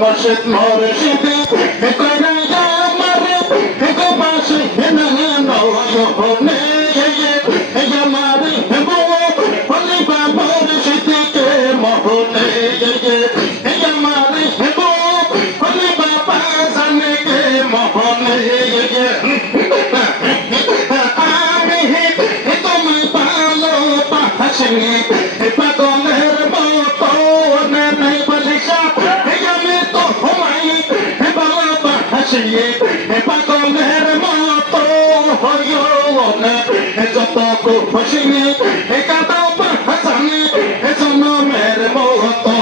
مرشد مرشد کن یا مره کو باشه نه نو یو نه یا ماره مو ولی পাগলের মতো নাই বলিসা আমি তো হমাই ভালোবাসি পাগলের মতো হইও না যত খুশি কাদাও হাসানি জনমের মতো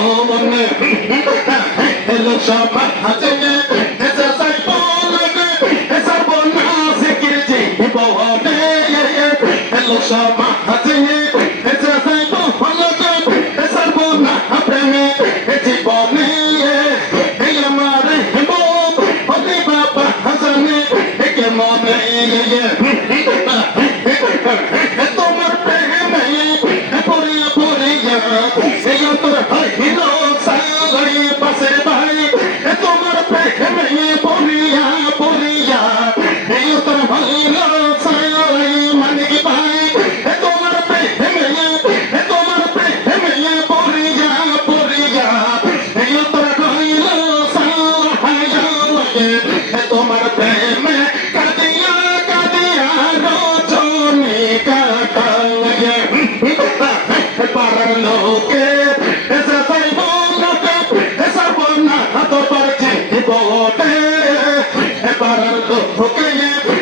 এলো সব হাজনে এসে সাই বলবে এসে বনা জিকির জি বহনে এলো সব হাজনে সালাই পাশে ভাই Hokkaido.